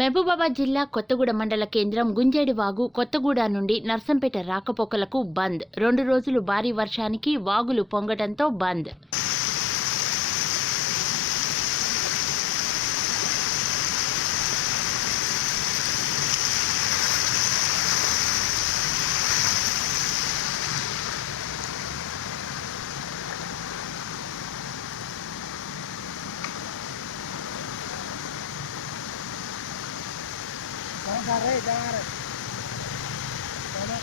మహబూబాబాద్ జిల్లా కొత్తగూడ మండల కేంద్రం గుంజేడివాగు కొత్తగూడ నుండి నర్సంపేట రాకపోకలకు బంద్ రెండు రోజులు భారీ వర్షానికి వాగులు పొంగటంతో బంద్ Vamos carregar. Vamos.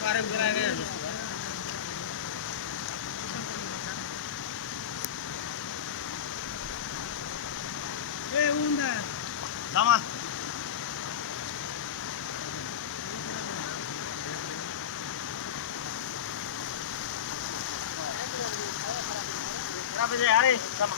Aquarium grannya ya, Mas. Eh, unda. Sama. 那不是了，哎，干嘛？